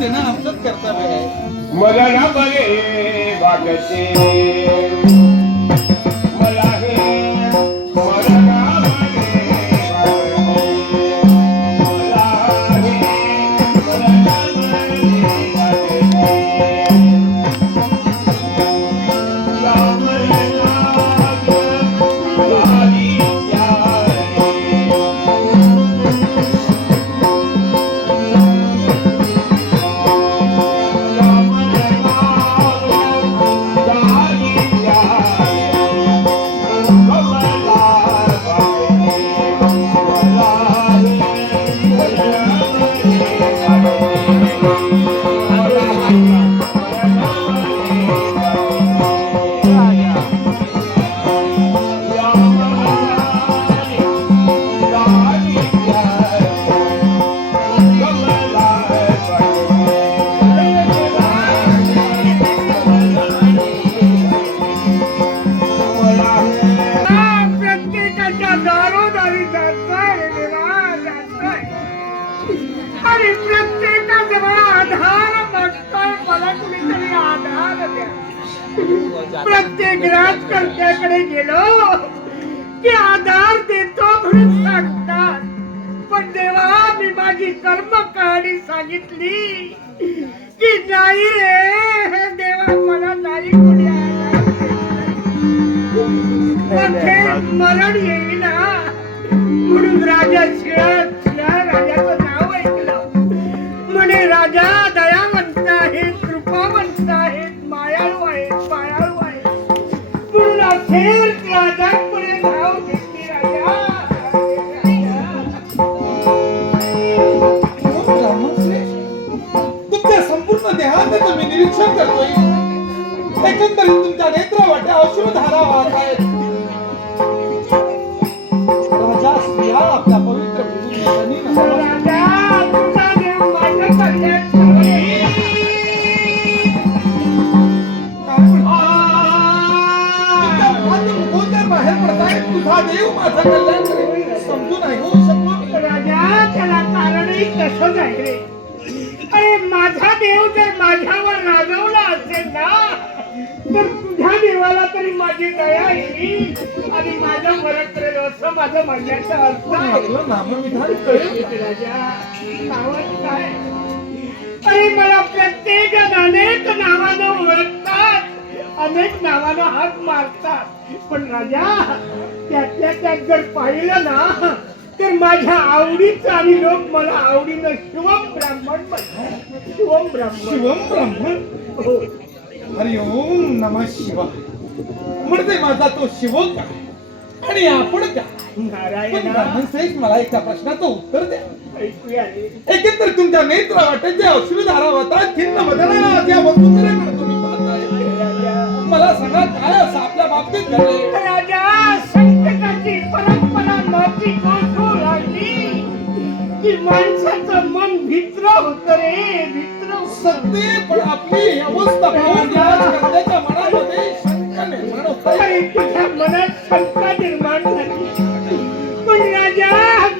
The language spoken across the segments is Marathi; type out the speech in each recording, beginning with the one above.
देणं आपलंच कर्तव्य आहे. मला ना बघे वागते प्रत्येक राजकर्त्याकडे गेलो. की आधार देतो म्हणून सांगतात. पण देवा मी माझी कर्म कहाणी सांगितली. की नाही रे देवा मला नाही कोणी आधार मरण येईल म्हणून राजा शिळा शिळा राजाचं नाव ऐकलं. म्हणे राजा दयावंत आहे. करतोय. एकंदरीत तुमच्या नेत्रवाट्या अश्रुधारा वाहत आहेत. राजा स्त्रिया आपल्या पवित्र मुखोदर बाहेर पडतायत तुझा देव माझं कल्याण करेल. समजून मी. राजा त्याला कारणही तसंच आहे. रे अरे माझा देव जर माझ्यावर रागवला असेल ना तर तुझ्या देवाला तरी माझी दया येईल. आणि माझं मरण करेल असं माझं म्हणण्याचा अर्थ काय? अरे मला प्रत्येक अनेक नावानं ओळखतात. अनेक नावानं हात मारतात. पण राजा त्यातल्या त्यात जर पाहिलं ना तर माझ्या आवडीचं आणि लोक मला आवडीनं शिवम ब्राह्मण म्हणतात. शिवम ब्राह्मण. शिवम ब्राह्मण? हो. हरि ओम नम शिवाय. म्हणजे माझा तो शिवक आहे. आणि आपण त्या. पण नारायण ब्राह्मण साहेब मला एका प्रश्नाचं उत्तर द्या. ऐकूया रे. एकंदर तुमच्या नेत्र वाटत जे अश्रुधारा होतात खिन्न बदला त्या वसुंधरेकडे तुम्ही पाहताय. राजा. मला सांगा काय असं आपल्या बाबतीत घडले राजा की माणसाचं मन भित्र होत रे भित्र. सत्य पण आपली अवस्था पाहून राजकर्त्याच्या मनामध्ये शंका निर्माण होत आहे. तुझ्या मनात शंका निर्माण झाली पण राजा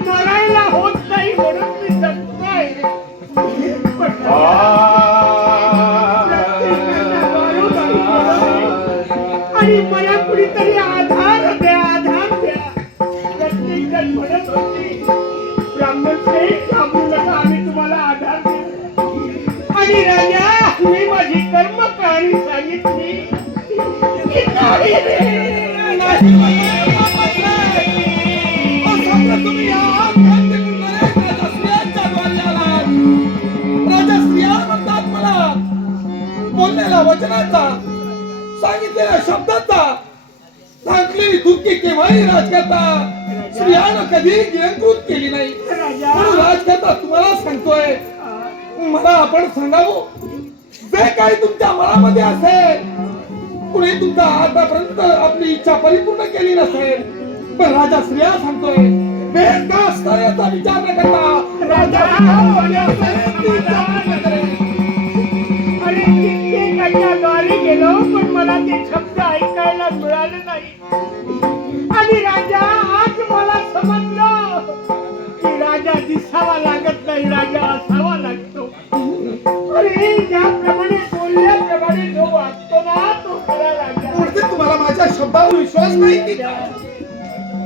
मरायला होत नाही म्हणून मी बोललेला वचनाचा सांगितलेल्या शब्दाचा सांगली दुःखी केव्हाही राजकर्ता स्त्रियानं कधी गिळंकृत केली नाही राजा म्हणून राजकर्ता तुम्हाला सांगतोय. मला आपण सांगावं. जे काही तुमच्या मनामध्ये असेल कुणी तुमचा आतापर्यंत आपली इच्छा परिपूर्ण केली नसेल. पण राजा स्त्रिया सांगतोय वेद का असणार याचा विचार न करता राजा अरे गेलो पण मला ते शब्द ऐकायला मिळाले नाही. आणि राजा आज मला समजलं की राजा दिसावा लागत नाही राजा असावा शब्दावर विश्वास नाही की?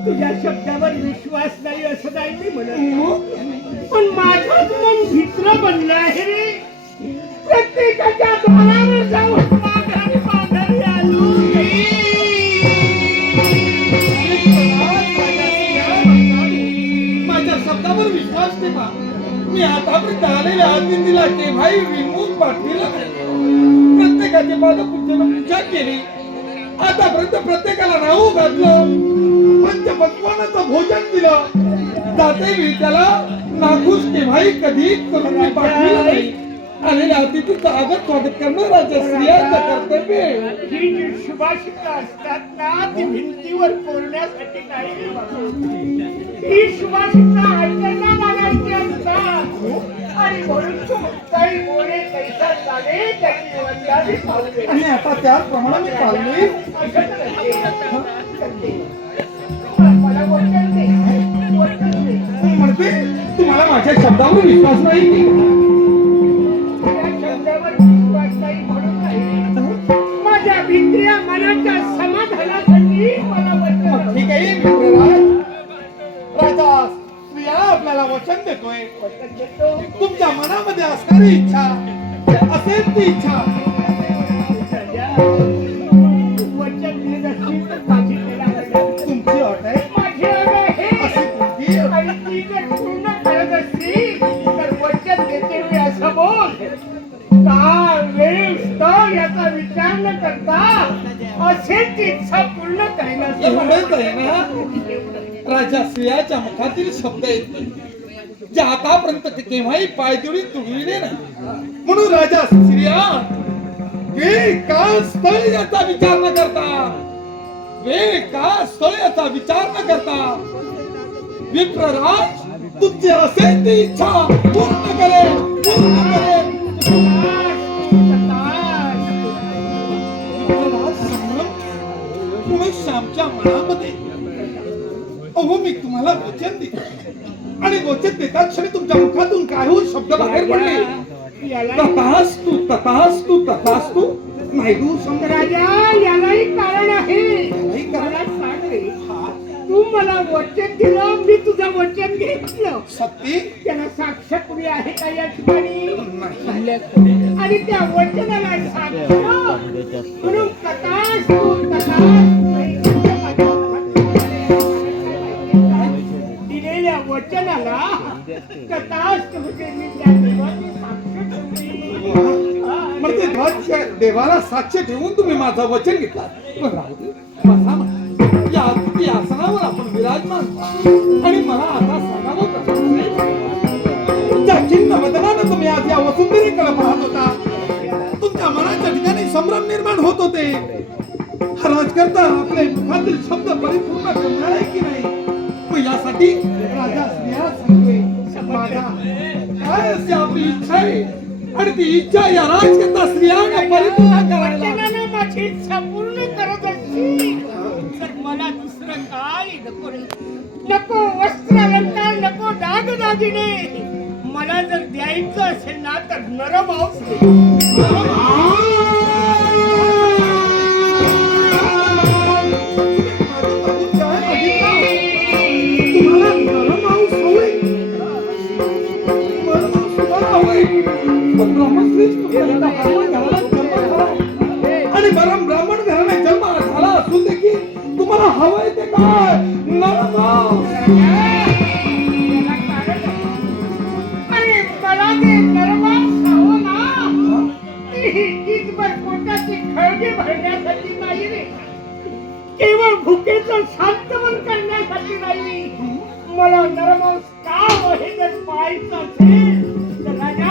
तुझ्या शब्दावर विश्वास नाही असं नाही मी म्हणत. मग? पण माझंच मन भित्र बनलं आहे रे. प्रत्येकाच्या दारावर जाऊन माघारी माघारी आलो माझ्या शब्दावर विश्वास ठेवा मी आतापर्यंत आलेल्या अतिथीला केव्हाही विमुख पाठविला नाही. प्रत्येकाचे पादपूजन पूजा केली. आतापर्यंत प्रत्येकाला नाव घातलं. पंचपक्वानाचं भोजन दिलं. जाते वेळी त्याला नाखुश केव्हाही कधी करून मी पाठविलं नाही. आलेल्या अतिथीचं आदर स्वागत करणं राजा स्त्रियांचं कर्तव्य आहे. ही जी शुभाशिका असतात ना ती भिंतीवर कोरण्यासाठी नाही. बाबा. ही शुभाशिका ऐकायला लागायची असतात. आणि म्हणून तू काही बोले कैसा चाले त्याची वंदावी पावले आणि आता मी करते. मला वचन दे वचन दे म्हणते तुम्हाला माझ्या शब्दावर विश्वास नाही. आपल्याला वचन देतोय. तुमच्या मनामध्ये असणारी इच्छा असेल ती इच्छा. तुमची अट आहे. करत असतील तर वचन देते मी असं बोल. काळ वेळ स्थळ याचा विचार न करता असेल ती इच्छा पूर्ण करायला एवढंच आहे ना? राजा स्त्रियाच्या मुखातील शब्द आहेत. जे आतापर्यंत ते केव्हाही पायदुळी तुडविले नाही. म्हणून राजा स्त्रिया वेळ का स्थळ याचा विचार न करता? वेळ का स्थळ याचा विचार न करता? विप्रराज तुमची असेल ती इच्छा पूर्ण करे पूर्ण करे श्यामच्या मनामध्ये. अहो मी तुम्हाला वचन दिले आणि वचन देता क्षणी तुमच्या मुखातून काय हो शब्द बाहेर पडले. याला तथास्तु तथास्तु तथास्तु. नाही दूर समजा राजा यालाही कारण आहे. यालाही कारण मला सांग रे तू मला वचन दिलं मी तुझं वचन घेतलं. सत्य? त्याला साक्ष कुणी आहे का या ठिकाणी? नाही. आणि त्या वचनाला साक्ष म्हणून कथाच तू देवाच्या देवाला साक्ष ठेवून तुम्ही माझं वचन घेतला. पण राहू दे. बसा या अतिथी आसनावर आपण विराजमान. व्हा. आणि मला आता सांगावं कसं तुमच्या खिन्न वदनानं तुम्ही आज या वसुंधरीकडे पाहत होता. तुमच्या मनाच्या ठिकाणी संभ्रम निर्माण होत होते. हा राजकर्ता आपले मुखातील शब्द परिपूर्ण करणार आहे की नाही? मग यासाठी राजा स्त्रिया सांगतोय माझा काय असते आपली इच्छा आहे? आणि ती इच्छा या राजकर्ता स्त्रियांना परिपूर्ण करायला माझी इच्छा पूर्ण करत असतील तर मला दुसरं काय नको रे. नको वस्त्र अलंकार नको दाग दागिने मला जर द्यायचं असेल ना तर नरमांस दे. आणि बरं ब्राह्मण घराने जन्म झाला असून देखील तुम्हाला हवंय ते काय? नरमांस केवळ भुकेच शांतवन करण्यासाठी नाही. मला नरमांस का हवं हे जर पाहायचं असेल? तर राजा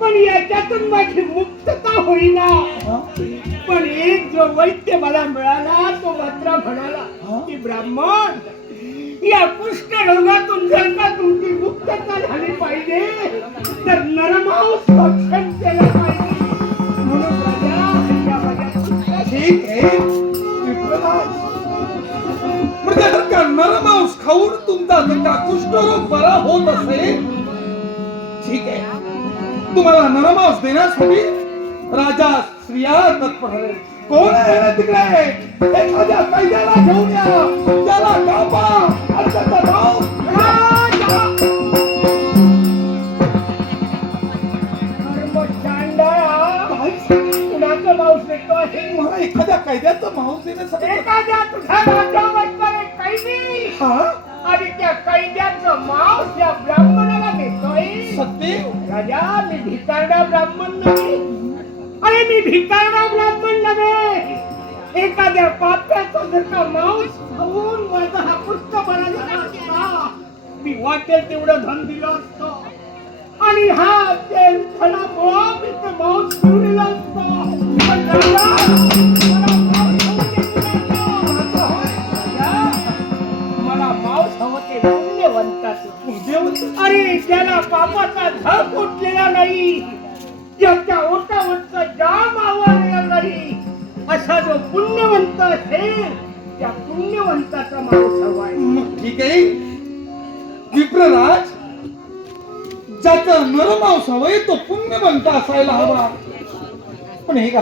पण याच्यातून माझी मुक्तता होईना? पण एक जो वैद्य मला मिळाला तो मात्र म्हणाला? की ब्राह्मण या कुष्ठ रोगातून जर का तुमची मुक्तता झाली पाहिजे तर नरमांस भक्षण केलं पाहिजे म्हणून राजा ठीक आहे विप्रराज. जर का नरमांस खाऊन तुमचा जर का कुष्ठरोग बरा होत असेल ठीक आहे. तुम्हाला नरमांस देण्यासाठी राजा स्त्रिया तत्पर कोण आहे तिकडे? एखाद्या कैद्याला घेऊन या. त्याला कापा. आणि त्याचा मला एखाद्या मांस देण्यासाठी एखाद्या तुझ्या राज्यावर एक कैदी. आणि त्या कैद्याचं मांस या ब्राह्मणाला देतोय सत्य? राजा मी ब्राह्मण नव्हे. अरे मी भिकारडा ब्राह्मण नव्हे. एखाद्या पाप्याचं जर का मांस खाऊन माझा हा पुष्ट बनला असता मी वाटेल तेवढं धन दिलं असतं. आणि हा तेल खणामुळं मी ते मांस घेऊन दिलं असतं. पण राजा,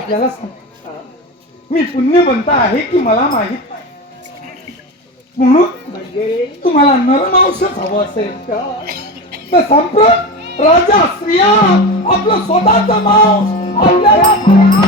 आपल्याला सांग. मी पुण्यवंत आहे की मला माहीत नाही. म्हणून म्हणजे तुम्हाला नरमांसच हवं असेल तर तर संप्रत राजा स्त्रिया आपलं स्वतःच मांस आपल्याला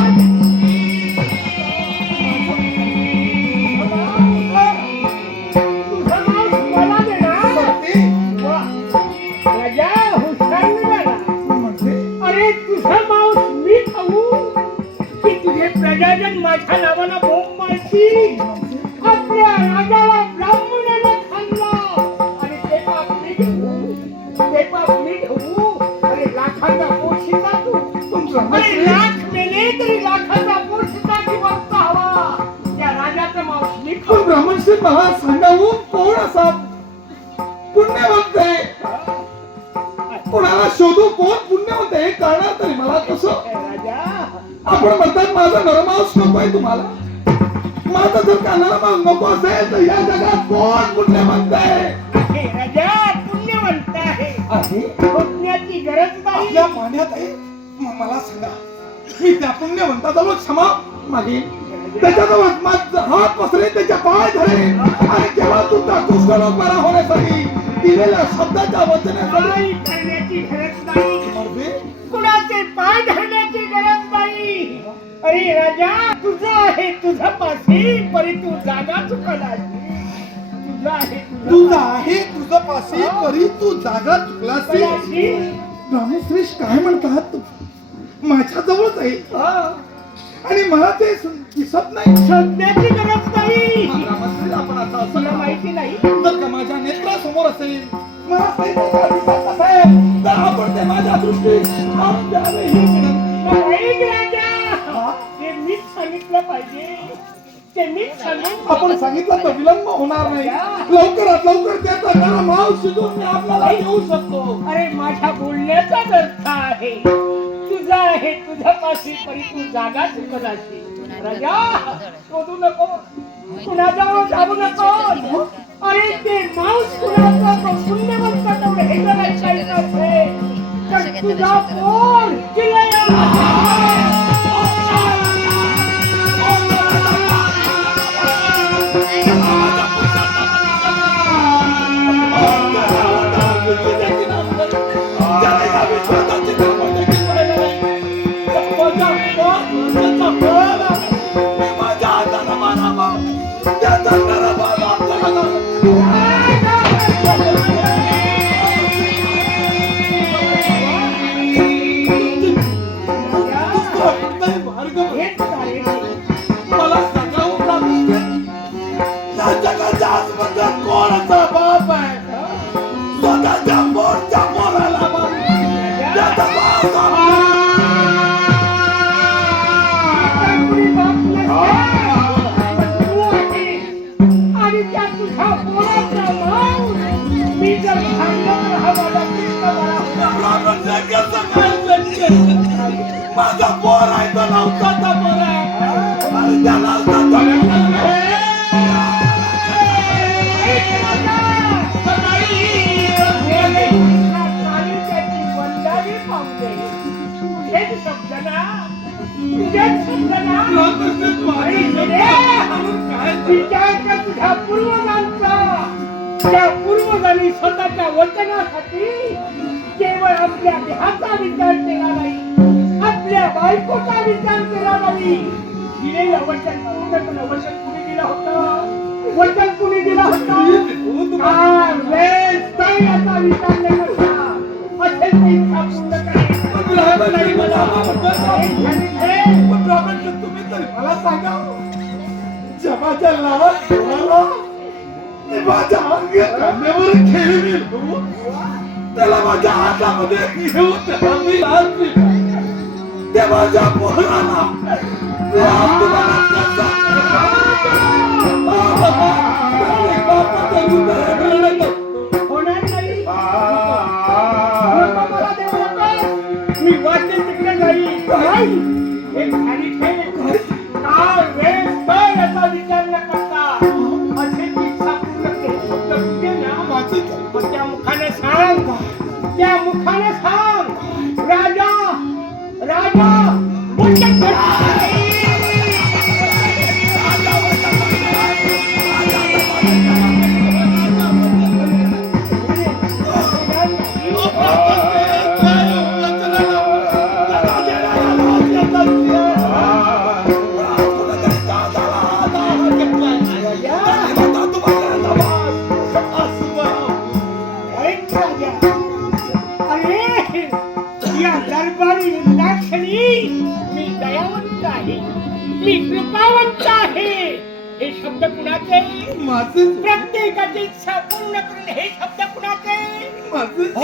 प्रजाजन माझ्या नावानं बोंब मारतील आपल्या राजाला ब्राह्मणाला खाल्लं. आणि ते पाप मी घेऊ. ते पाप मी घेऊ. अरे लाखाचा पोशिका तू. तुमचं अरे लाख मेले तरी लाखाचा पोशिका जिवंत हवा. त्या राजाचं मांस मी पण खाऊ ब्राह्मणश्री मला सांगावून कोण असा पुण्यवंत आहे. कोणाला शोधू कोण पुण्यवंत आहे कळणार तरी मला कसं माझा नरमांस नकोय तुम्हाला. माझा जर का नरमांस नको असेल तर या जगात कोण पुण्यवंत आहे आहे राजा पुण्यवंत आहे आहे. पुण्याची गरज नाही. आपल्या पाण्यात आहे. म- मला सांगा मी त्या पुण्यवंताजवळ क्षमा मागेन. त्याच्याजवळ माझा हात पसरेन त्याच्या पाय धरेन. आणि जेव्हा तुमचा कुष्ठरोग बरा होण्यासाठी दिलेल्या शब्दाच्या वचनासाठी गरज अरे राजा तुझं आहे तुझं पाशी परी तू जागा चुकला तुझं आहे तुझं आहे तुझं पाशी परी तू जागा चुकलासी पयाशी. रामश्रेष काय म्हणतात? माझ्या जवळच आहे. हा. आणि मला ते स- दिसत नाही. शोधण्याची गरज नाही. रामश्रेष आपण आता असं तुला करा. माहिती नाही. जर का माझ्या नेत्रासमोर असेल मला ते जर का दिसत असेल तर आपण ते माझ्या दृष्टीत आणून द्यावे ही विनंती. मग ऐक राजा हा? ते मीच सांगितलं पाहिजे ते आपण सांगितलं तर विलंब होणार नाही. लवकरात लवकर त्याचा जरा माव शिजून मी आपल्याला देऊ शकतो. अरे माझ्या बोलण्याचाच अर्थ आहे. तुझा आहे तुझ्या पाशी परी तू जागा चुकलाशी राजा शोधू नको. कुणाजवळ जाऊ नको. अरे ते मांस कुणाचा तो पुण्यवंत तेवढं हे जर ऐकायचं असेल तर तुझा पोर त्या त्या पूर्वजांनी स्वतःच्या वचनासाठी केवळ आपल्या देहाचा विचार केला नाही आपल्या बायकोचा विचार केला नाही. दिलेलं वचन पूर्ण वचन कुणी दिलं होतं? वचन कुणी दिलं होतं? हा, वेळ स्थळ याचा विचार न करता असेल ती इच्छा पूर्ण करायची. एक आणि तुम्ही तरी मला सांगा. जगाच्या लावात कोणाला मी माझ्या अंगी कांद्यावर खेळवील हो. त्याला माझ्या हातामध्ये घेऊन त्याला मी आणली. त्या माझ्या पोराला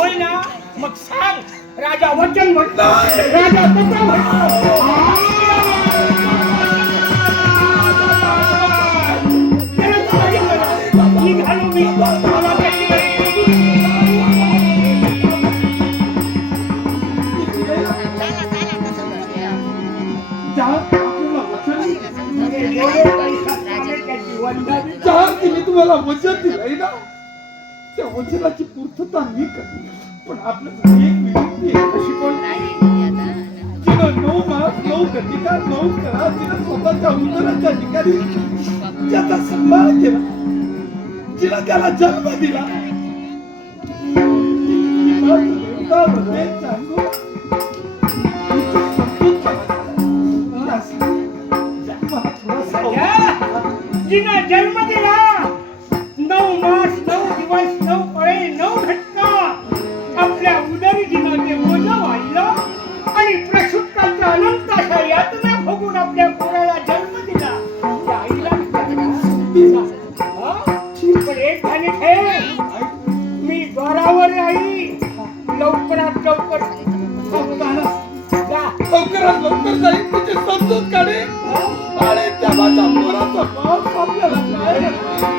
होय ना मग सांग राजा वचन म्हणतो राजा तसा म्हणतो निघालो मी मला त्याची तुम्हाला वचन दिलंय ना त्या वचनाची पूर्तता मी करेन पण आपलं एक विनंती अशी कोण तिनं नऊ मास नऊ गतिका नऊ करा तिनं स्वतःच्या उदराच्या ठिकाणी ज्याचा सन्मान केला जिला त्याला जन्म दिला. तिला जिनं जन्म दिला! लवकरात लवकर जाईल म्हणजे समजूत आणि त्या माझ्या पोराचा बाप आपल्याला